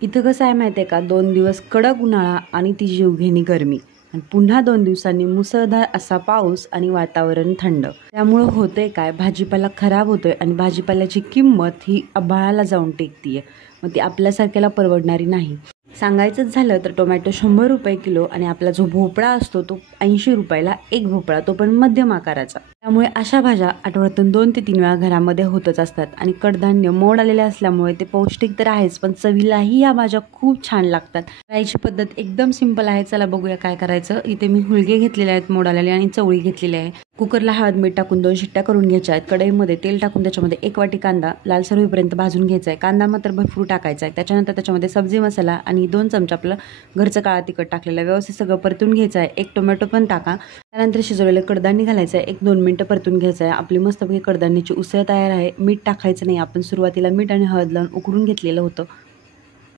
इथं कसं आहे माहिती आहे का, 2 दिवस कडक उन्हाळा आणि ती जीवघेणी गरमी आणि पुन्हा 2 दिवसांनी मुसळधार असा पाऊस आणि वातावरण थंड. त्यामुळं होतंय काय, भाजीपाला खराब होतोय आणि भाजीपाल्याची किंमत ही आभाळाला जाऊन टेकतीये. मग ती आपल्यासारख्याला परवडणारी नाही. सांगायचंच झालं तर टोमॅटो 100 रुपये किलो आणि आपला जो भोपळा असतो तो 80 रुपयाला एक भोपळा, तो पण मध्यम आकाराचा. त्यामुळे अशा भाज्या आठवड्यातून 2 ते 3 वेळा घरामध्ये होतच असतात आणि कडधान्य मोड आलेले असल्यामुळे ते पौष्टिक तर आहेच, पण चवीलाही या भाज्या खूप छान लागतात. करायची पद्धत एकदम सिंपल आहे. चला बघूया काय करायचं. इथे मी हुलगे घेतलेले आहेत मोड आलेले आणि चवळी घेतलेली आहे. कुकरला हळद मीठ टाकून 2 शिट्ट्या करून घ्यायच्या आहेत. कढईमध्ये तेल टाकून त्याच्यामध्ये 1 वाटी कांदा लालसर होईपर्यंत भाजून घ्यायचा आहे. कांदा मात्र भरपूर टाकायचा आहे. त्याच्यानंतर त्याच्यामध्ये सब्जी मसाला आणि 2 चमचे आपलं घरचं काळा तिखट टाकलेलं आहे. व्यवस्थित सगळं परतून घ्यायचं आहे. 1 टोमॅटो पण टाका. त्यानंतर शिजवलेलं कडधान्य घालायचं आहे. 1-2 मिनिटं परतून घ्यायचं आहे. आपली मस्तपैकी कडधान्याची उसळ तयार आहे. मीठ टाकायचं नाही. आपण सुरुवातीला मीठ आणि हळद लावून उकडून घेतलेलं होतं.